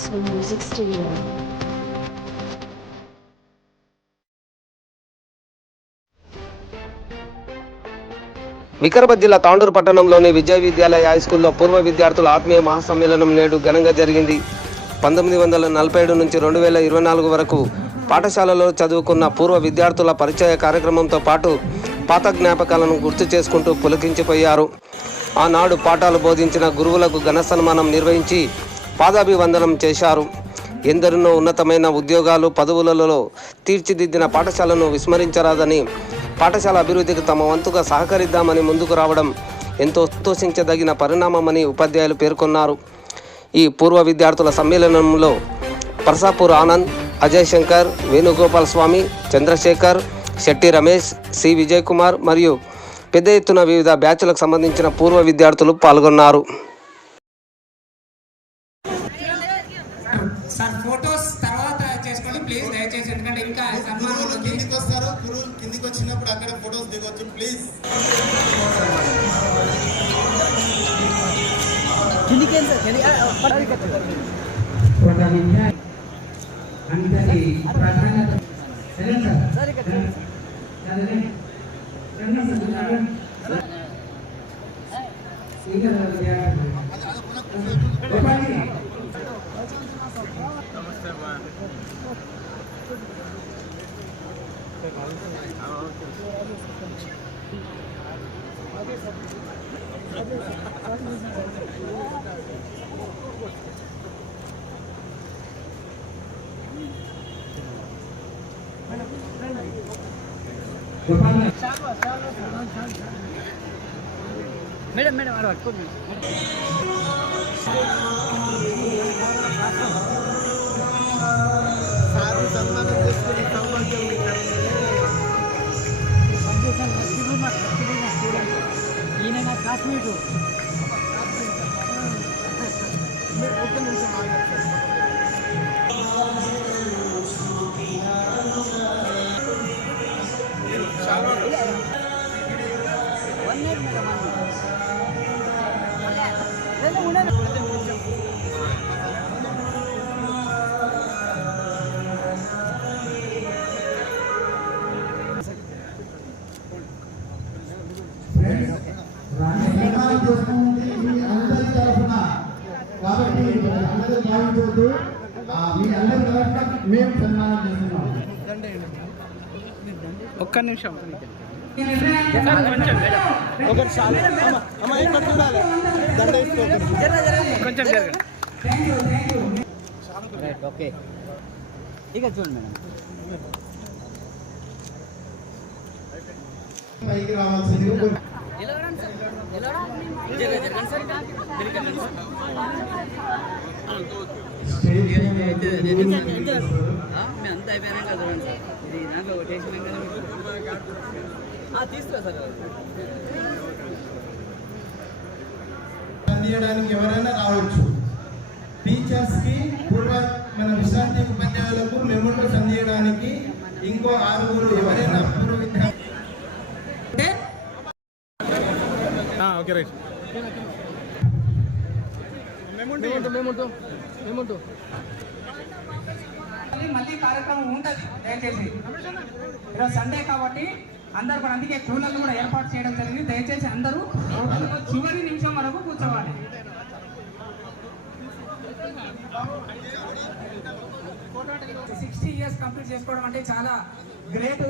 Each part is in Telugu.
Maxwell Music Studio. వికారాబాద్ జిల్లా తాండూరు పట్టణంలోని విజయ విద్యాలయ హైస్కూల్లో పూర్వ విద్యార్థుల ఆత్మీయ మహాసమ్మేళనం నేడు ఘనంగా జరిగింది. 1947 నుంచి 2024 వరకు పాఠశాలలో చదువుకున్న పూర్వ విద్యార్థుల పరిచయ కార్యక్రమంతో పాటు పాత జ్ఞాపకాలను గుర్తు చేసుకుంటూ పులకించిపోయారు. ఆనాడు పాఠాలు బోధించిన గురువులకు ఘన సన్మానం నిర్వహించి పాదాభివందనం చేశారు. ఎందరినో ఉన్నతమైన ఉద్యోగాలు పదవులలో తీర్చిదిద్దిన పాఠశాలను విస్మరించరాదని, పాఠశాల అభివృద్ధికి తమ వంతుగా సహకరిద్దామని ముందుకు రావడం ఎంతో సంతోషించదగిన పరిణామమని ఉపాధ్యాయులు పేర్కొన్నారు. ఈ పూర్వ విద్యార్థుల సమ్మేళనంలో పర్సాపూర్ ఆనంద్, అజయ్ శంకర్, వేణుగోపాల్ స్వామి, చంద్రశేఖర్, శెట్టి రమేష్, సి విజయ్ కుమార్ మరియు పెద్ద ఎత్తున వివిధ బ్యాచ్లకు సంబంధించిన పూర్వ విద్యార్థులు పాల్గొన్నారు. సార్ ఫోటోస్ తర్వాత చేసుకోండి ప్లీజ్, దయచేసి. ఎందుకంటే ఇంకా కిందికి వస్తారు, గురువులు కిందికి వచ్చినప్పుడు అక్కడ ఫోటోస్ దిగొచ్చు ప్లీజ్. మేడం మేడం అలా పట్టుకోండి. సారు సన్మానం చేసుకుని ఈయన నా క్లాస్మేటు. ఒక్క నిమిషం కొంచెం ఓకే ఇక చూడండి మేడం. పైకి రావాల్సింది అంతా అయిపోయినా కదా ఇది దాంట్లో తీసుకురా సార్. అందించడానికి ఎవరైనా రావచ్చు. టీచర్స్ కి పూర్వ మన విశ్రాంతి ఉపాధ్యాయులకు మెమోరీస్ అందించడానికి ఇంకో 6 ఎవరైనా పూర్వ విద్యార్థి. Okay right. మళ్ళీ కార్యక్రమం ఉంటుంది దయచేసి. ఈరోజు సండే కాబట్టి అందరు కూడా, అందుకే కూలర్లు కూడా ఏర్పాటు చేయడం జరిగింది. దయచేసి అందరూ చివరి నిమిషం వరకు కూర్చోవాలి. Thank 60 years కంప్లీట్ చేసుకోవడం అంటే చాలా గ్రేట్.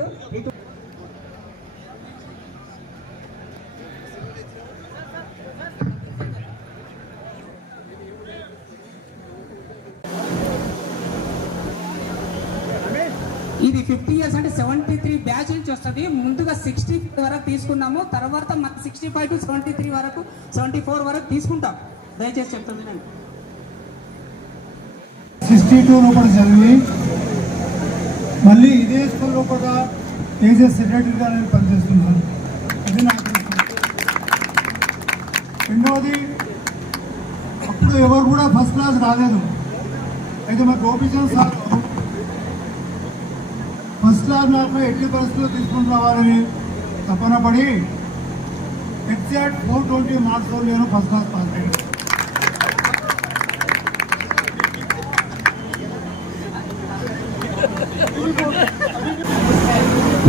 ఇది 50 years అంటే 73 బ్యాచ్ నుంచి వస్తుంది. ముందుగా 60 వరకు తీసుకున్నాము, తర్వాత 65 to 73 వరకు 74 వరకు తీసుకుంటాం. దయచేసి చెప్తుంది నేను 62 లోపల చదివి మళ్ళీ ఇదే స్కూల్ లోపల ఏజెస్ సెక్రటరీగా నేను పనిచేస్తున్నాను. ఇది నాకు రెండవది, అప్పుడు ఎవరు కూడా ఫస్ట్ క్లాస్ రాలేదు. అయితే మా గోపీచంద్ సార్ ఫస్ట్ క్లాస్ నాకు ఎట్టి పరిస్థితుల్లో తీసుకుని రావాలని తపన పడి ఎగ్జాక్ట్ 420 మార్క్స్లో నేను ఫస్ట్ క్లాస్ పాస్ అయ్యాను.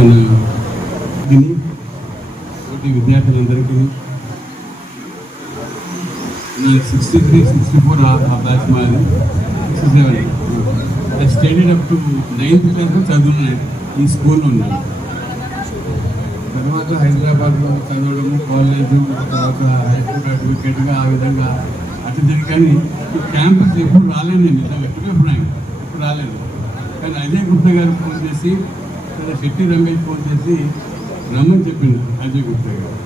మన దీన్ని విద్యార్థులందరికీ 63, 64 ఆ బ్యాచ్ మాది 67 study up to 9th class చదువున్నాను ఈ స్కూల్లో ఉన్నాను. తర్వాత హైదరాబాద్లో చదవడము, కాలేజు, తర్వాత హైకోర్టు అడ్వకేట్గా ఆ విధంగా అటు జరిగి, కానీ ఈ క్యాంపస్ ఎప్పుడు రాలేదు. నేను నిజంగా ఎప్పుడు రాలేదు. కానీ అజయ్ గుప్తా గారు ఫోన్ చేసి, శెట్టి రమేష్ ఫోన్ చేసి రమ్మని చెప్పిండు అజయ్ గుప్తా గారు.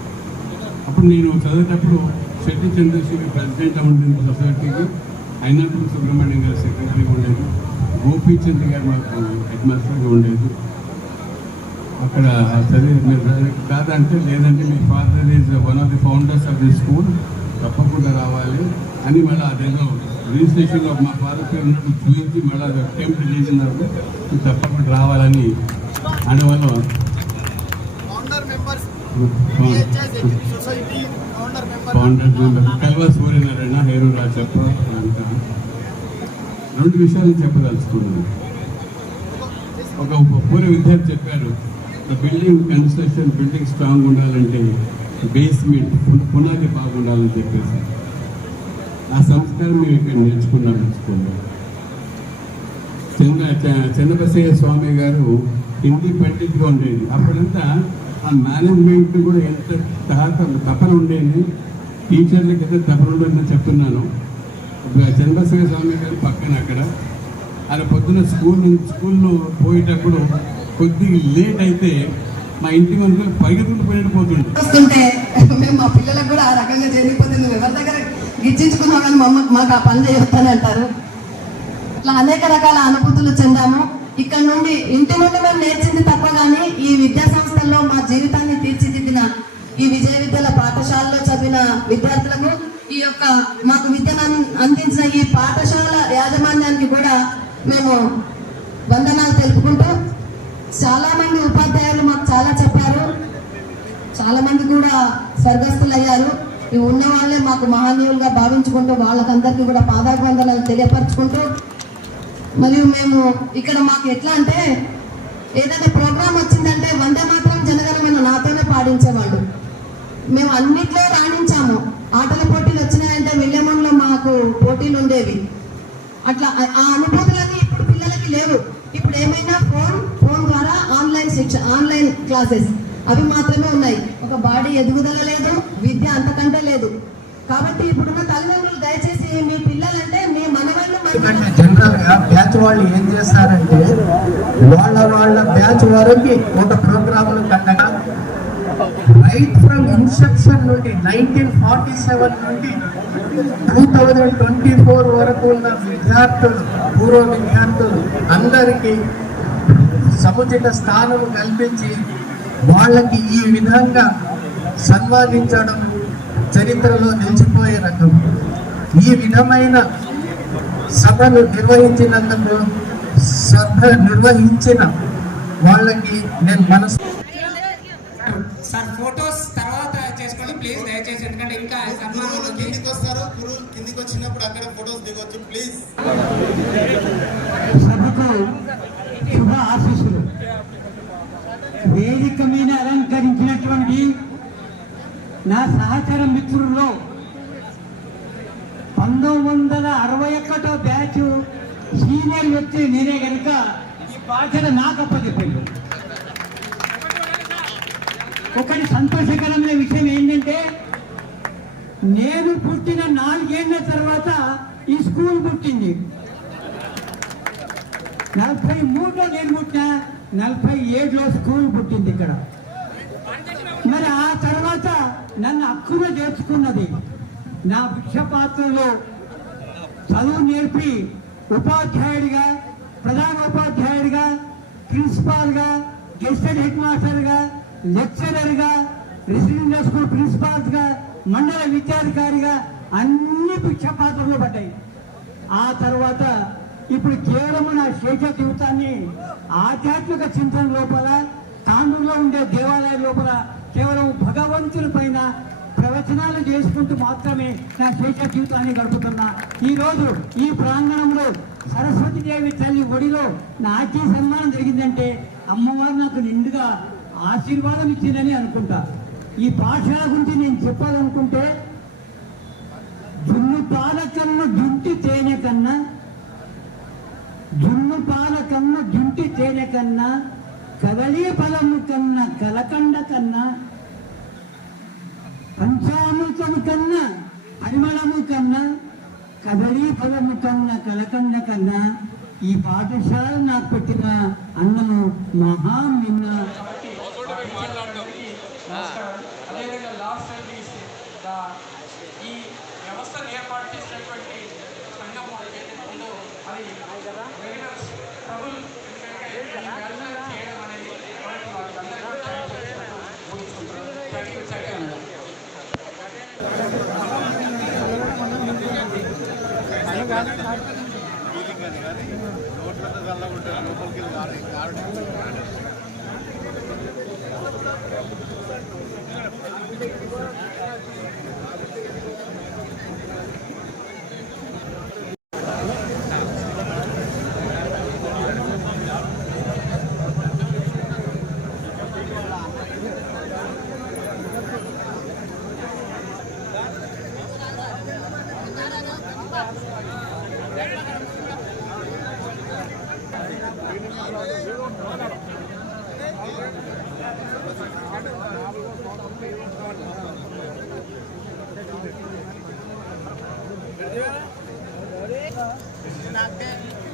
అప్పుడు నేను చదివేటప్పుడు శెట్టి చంద్రశేఖర్ ప్రెసిడెంట్ ఉండింది సొసైటీకి, అయినప్పుడు సుబ్రహ్మణ్యం గారు సెక్రటరీగా ఉండేది, గోపీచంద్ గారు మాకు హెడ్ మాస్టర్గా ఉండేది. అక్కడ చదివి మీరు కాదంటే లేదంటే మీ father is one of the founders of the school, తప్పకుండా రావాలి అని మళ్ళీ అదేదో రిజిస్ట్రేషన్లో మా ఫాదర్ పేరు ఉన్నట్టు చూపించి మళ్ళీ అది అటెంప్ట్ చేసినారు, తప్పకుండా రావాలని అనేవాళ్ళు. ఫౌండర్ మెంబర్ కల్వా సూర్యనారాయణ, హేరు రాజప్ప అంతా. 2 విషయాలు చెప్పదలుచుకున్నాను. ఒక పూర్వ విద్యార్థి చెప్పారు, బిల్డింగ్ కన్స్ట్రక్షన్, బిల్డింగ్ స్ట్రాంగ్ ఉండాలంటే బేస్మెంట్ పునాది బాగుండాలని చెప్పేసి ఆ సంస్కారం మేము ఇక్కడ నేర్చుకున్నాం స్కూల్లో. చంద్రబసయ్య స్వామి గారు హిందీ పండిట్గా ఉండేది. అప్పుడంతా ఆ మేనేజ్మెంట్ కూడా ఎంత తపన ఉండేది, టీచర్లకి అయితే తపన ఉండేదని చెప్తున్నాను. చంద్రబసయ్య స్వామి గారు పక్కన అక్కడ ఆయన పొద్దున్న స్కూల్లో పోయేటప్పుడు కొద్దిగా లేట్ అయితే మా ఇంటి మనుషులు పరిగెత్తుకుంటూ పోతుండే. వస్తుంటే మేము మా పిల్లలకు కూడా ఆ రకంగా చేయకపోతే నువ్వు ఎవరి దగ్గర గిచ్చించుకున్నావు కానీ మాకు ఆ పని చేయొద్దని అంటారు. ఇట్లా అనేక రకాల అనుభూతులు చెందాము. ఇక్కడ నుండి ఇంటి నుండి మేము నేర్చింది తప్ప కానీ ఈ విద్యా సంస్థల్లో మా జీవితాన్ని తీర్చిదిద్దిన ఈ విజయ విద్యల పాఠశాలలో చదివిన విద్యార్థులకు, ఈ యొక్క మాకు విద్యను అందించిన ఈ పాఠశాల యాజమాన్యానికి కూడా మేము వందనాలు తెలుపుకుంటూ, చాలా మంది ఉపాధ్యాయులు మాకు చాలా చెప్పారు. చాలా మంది కూడా స్వర్గస్థులయ్యారు. ఇవి ఉన్న వాళ్ళే మాకు మహనీయులుగా భావించుకుంటూ వాళ్ళకందరికీ కూడా పాదాభివందనాలు తెలియపరచుకుంటూ, మరియు మేము ఇక్కడ మాకు ఎట్లా అంటే ఏదైనా ప్రోగ్రామ్ వచ్చిందంటే వందే మాత్రం జనగణమన నాతోనే పాడించేవాళ్ళు. మేము అన్నిట్లో రాణించాము. ఆటల పోటీలు వచ్చినాయంటే విలియమంలో మాకు పోటీలు ఉండేవి. అట్లా ఆ అనుభూతులన్నీ ఇప్పుడు పిల్లలకి లేవు. ఇప్పుడు ఏమైనా ఫోన్ ద్వారా ఆన్లైన్ క్లాసెస్ అవి మాత్రమే ఉన్నాయి. ఒక బాడీ ఎదుగుదల లేదు, విద్య అంతకంటే లేదు. కాబట్టి ఇప్పుడున్న తల్లిదండ్రులు దయచేసి మీ పిల్లలంటే మీ మనవాళ్ళు జనరల్ గా బ్యాచ్ వాళ్ళు ఏం చేస్తారంటే వాళ్ళ బ్యాచ్ వరకు ఒక ప్రోగ్రాములు కట్టగా రైట్ ఫ్రమ్ ఇన్సెప్షన్ నుండి 1947 నుండి 2024 వరకు ఉన్న విద్యార్థులు, పూర్వ విద్యార్థులు అందరికీ సముచిత స్థానం కల్పించి వాళ్ళకి ఈ విధంగా సన్మానించడం చరిత్రలో నిలిచిపోయే రకం. ఈ విధమైన సభను నిర్వహించిన వాళ్ళకి నేను మనసు సార్ ఫోటోస్ తర్వాత చేసుకోండి ప్లీజ్, దయచేసి. ఎందుకంటే ఇంకా కిందికి వస్తారు, గురువు కిందికి వచ్చినప్పుడు అక్కడ ఫోటోస్ దిగొచ్చు ప్లీజ్. సభకు శుభ ఆశీస్సులు. వేదిక మీద అలంకరించినటువంటి నా సహచర మిత్రుల్లో 1961 బ్యాచ్ సీనియర్ వ్యక్తి నేనే కనుక ఈ బాధ్యత నాకు అప్పచెప్పాను. ఒకటి సంతోషకరమైన విషయం ఏంటంటే, నేను పుట్టిన 4 ఏళ్ల తర్వాత ఈ స్కూల్ పుట్టింది. 43లో నేను పుట్టిన, 47లో స్కూల్ పుట్టింది ఇక్కడ. మరి ఆ తర్వాత నన్ను హక్కున చేర్చుకున్నది. నా భిక్షపాత్రలో చదువు నేర్పి ఉపాధ్యాయుడిగా, ప్రధాన ఉపాధ్యాయుడిగా, ప్రిన్సిపాల్గా, గెస్టెడ్ హెడ్ మాస్టర్గా, లెక్చరర్గా, రెసిడెన్షియల్ స్కూల్ ప్రిన్సిపాల్స్గా, మండల విద్యాధికారిగా అన్ని భిక్షపాత్రలు పడ్డాయి. ఆ తర్వాత ఇప్పుడు కేవలం నా శేష జీవితాన్ని ఆధ్యాత్మిక చింతన లోపల, తాండూరులో ఉండే దేవాలయం లోపల కేవలం భగవంతుని పైన ప్రవచనాలు చేసుకుంటూ మాత్రమే నా శేష జీవితాన్ని గడుపుతున్నా. ఈరోజు ఈ ప్రాంగణంలో సరస్వతీదేవి తల్లి ఒడిలో నాకే సన్మానం జరిగిందంటే అమ్మవారు నాకు నిండుగా ఆశీర్వాదం ఇచ్చిందని అనుకుంటా. ఈ పాఠశాల గురించి నేను చెప్పాలనుకుంటే, జున్ను పాల కన్నా జుంటి తేనె కన్నా, జున్ను పాల కన్నా జుంటి తేనె కన్నా, కదలీ ఫలము కన్నా కలకండ కన్నా, పంచామృతము కన్నా పరిమళము కన్నా, కదలీ ఫలము కన్నా కలకండ కన్నా ఈ పాఠశాల నాకు పెట్టిన అన్నము మహా మిన్న. అదేవిధంగా లాస్ట్ ఈ వ్యవస్థను ఏర్పాటు చేసినటువంటి సంఘం ముందు అది ప్రభులు చేయడం అనేది Nanti